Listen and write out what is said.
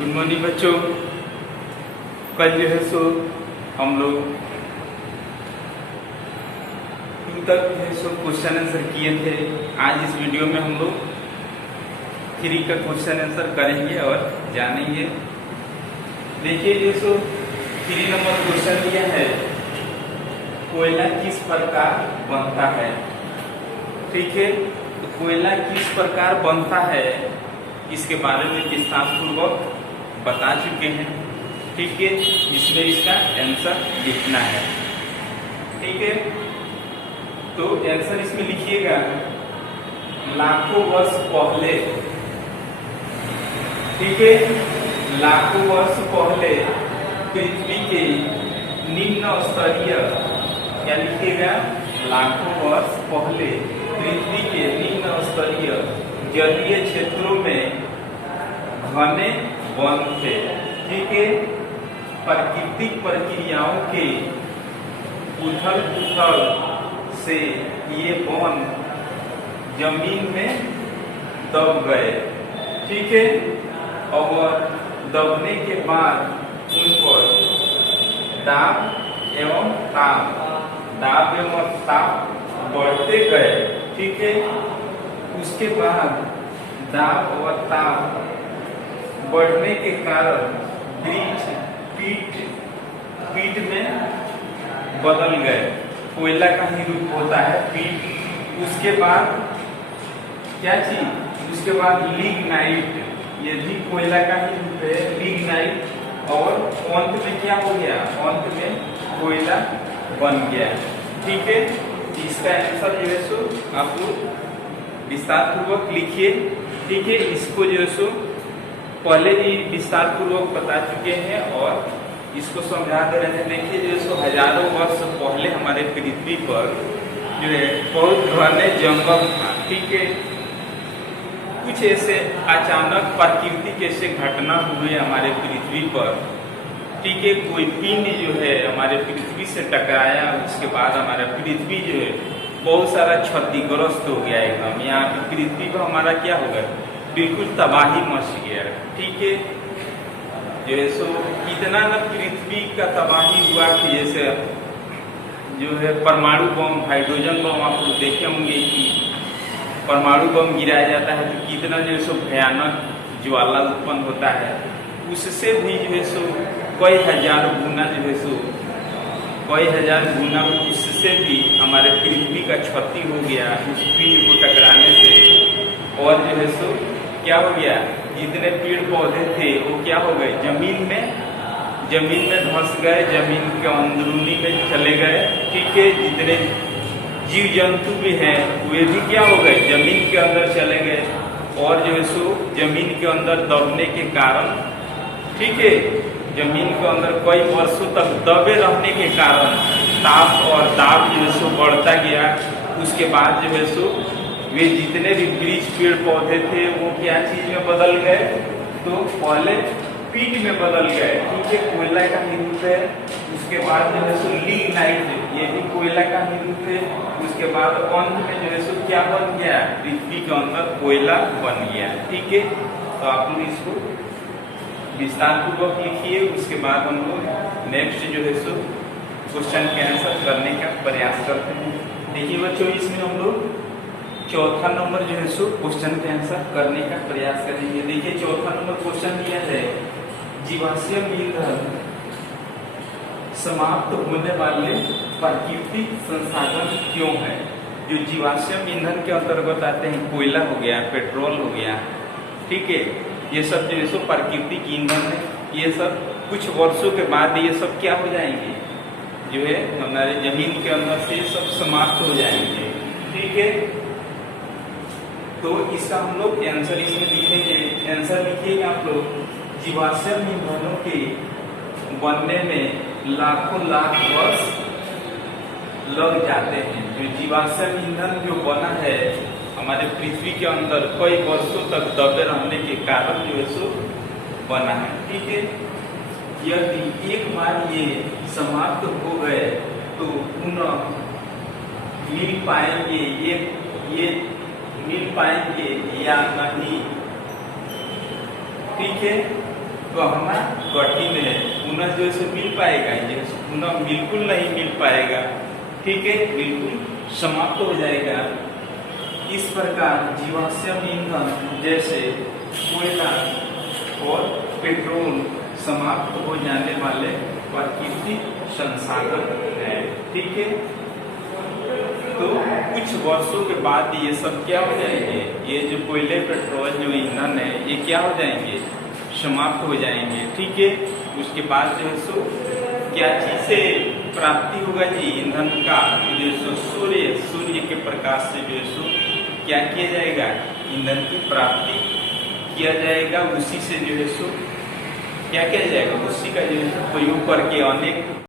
Good morning बच्चों। कल जो है सो हम लोग टू तक जो है सो क्वेश्चन आंसर किए थे। आज इस वीडियो में हम लोग 3 का क्वेश्चन आंसर करेंगे और जानेंगे। देखिए जो सो 3 नंबर क्वेश्चन दिया है, कोयला किस प्रकार बनता है। ठीक है, तो कोयला किस प्रकार बनता है इसके बारे में विस्तार पूर्वक बता चुके हैं। ठीक है, इसमें इसका आंसर लिखना है। ठीक है, तो आंसर इसमें लिखिएगा, लाखों वर्ष पहले। ठीक है, लाखों वर्ष पहले पृथ्वी के निम्न स्तरीय, क्या लिखिएगा, लाखों वर्ष पहले पृथ्वी के निम्न स्तरीय जलीय क्षेत्रों में घने वन थे। ठीक है, प्राकृतिक प्रक्रियाओं के उथल पुथल से ये वन जमीन में दब गए। ठीक है, और दबने के बाद उन पर दाब एवं ताप बढ़ते गए। ठीक है, उसके बाद दाब और ताप बढ़ने के कारण पीठ में बदल गए। कोयला का ही रूप होता है पीठ। उसके बाद क्या चीज, उसके बाद लिग्नाइट, ये भी कोयला का ही रूप है, लिग्नाइट। और अंत में क्या हो गया, अंत में कोयला बन गया। ठीक है, इसका आंसर जो है सो आप लोग विस्तार पूर्वक लिखिए। ठीक है, इसको जो है सो पहले ही विस्तार पूर्वक बता चुके हैं और इसको समझा दे रहे हैं। देखिए जो सो हजारों वर्ष पहले हमारे पृथ्वी पर जो है बहुत घने जंगल था। ठीक है, कुछ ऐसे अचानक प्राकृतिक ऐसे घटना हुए हमारे पृथ्वी पर। ठीक है, कोई पिंड जो है हमारे पृथ्वी से टकराया, उसके बाद हमारा पृथ्वी जो है बहुत सारा क्षतिग्रस्त हो गया। एकदम यहाँ पे पृथ्वी पर हमारा क्या हो गया, बिल्कुल तबाही मच गया। ठीक है, जो है सो इतना न पृथ्वी का तबाही हुआ कि जैसे जो है परमाणु बम, हाइड्रोजन बम आप लोग देखे होंगे कि परमाणु बम गिराया जाता है तो कितना जो है सो भयानक ज्वाला उत्पन्न होता है। उससे भी जो है सो कई हजार गुना जो है सो कई हजार गुना उससे भी हमारे पृथ्वी का क्षति हो गया उस पिंड को टकराने से। और जो है सो क्या हो गया, जितने पेड़ पौधे थे वो क्या हो गए, जमीन में धंस गए, जमीन के अंदरूनी में चले गए। ठीक है, जितने जीव जंतु भी हैं वे भी क्या हो गए, जमीन के अंदर चले गए। और जो है सो जमीन के अंदर दबने के कारण, ठीक है, जमीन के अंदर कई वर्षों तक दबे रहने के कारण ताप और दाब जो है सो बढ़ता गया। उसके बाद जो है सो वे जितने भी वृक्ष पेड़ पौधे थे वो क्या चीज में बदल गए, तो पहले पीठ में बदल गए। ठीक है, कोयला का ही रूप है। उसके बाद जो है सो लिग्नाइट, ये भी कोयला का ही रूप है। उसके बाद अंत में जो है सो क्या बन गया, पृथ्वी के अंदर कोयला बन गया। ठीक है, तो आप लोग इसको विस्तार पूर्वक लिखिए। उसके बाद हम लोग नेक्स्ट जो है सो क्वेश्चन के आंसर करने का प्रयास करते हैं। देखिए बच्चों, इसमें हम लोग चौथा नंबर जो है सो क्वेश्चन के आंसर करने का प्रयास करेंगे। देखिए चौथा नंबर क्वेश्चन दिया है, जीवाश्म ईंधन समाप्त होने वाले प्राकृतिक संसाधन क्यों है। जो जीवाश्म ईंधन के अंतर्गत आते हैं, कोयला हो गया, पेट्रोल हो गया। ठीक है, ये सब जो है सो प्राकृतिक ईंधन है। ये सब कुछ वर्षों के बाद ये सब क्या हो जाएंगे, जो है हमारे जमीन के अंदर से सब समाप्त हो जाएंगे। ठीक है, तो इसका हम लोग आंसर इसमें लिखेंगे। आंसर लिखिएगा आप लोग, जीवाश्म ईंधनों के बनने में लाखों लाख वर्ष लग जाते हैं। जो जीवाश्म ईंधन जो बना है हमारे पृथ्वी के अंदर कई वर्षों तक दबे रहने के कारण जो है सो बना है। ठीक है, यदि एक बार ये समाप्त हो गए तो पुनः मिल पाएंगे, ये मिल पाएंगे या नहीं। ठीक है, कहना कठिन है, पुनः जो है मिल पाएगा, ये पुनः बिल्कुल नहीं मिल पाएगा। ठीक है, बिल्कुल समाप्त हो जाएगा। इस प्रकार जीवाश्म ईंधन जैसे कोयला और पेट्रोल समाप्त हो जाने वाले प्राकृतिक संसाधन है। ठीक है, तो कुछ वर्षों के बाद ये सब क्या हो जाएंगे, ये जो कोयले पेट्रोल जो ईंधन है ये क्या हो जाएंगे, समाप्त हो जाएंगे। ठीक है, उसके बाद जो है सो क्या चीज से प्राप्ति होगा जी, ईंधन का जो है सो सूर्य के प्रकाश से जो है सो क्या किया जाएगा, ईंधन की प्राप्ति किया जाएगा। उसी से जो है सो क्या किया जाएगा, उसी का जो है प्रयोग करके अनेक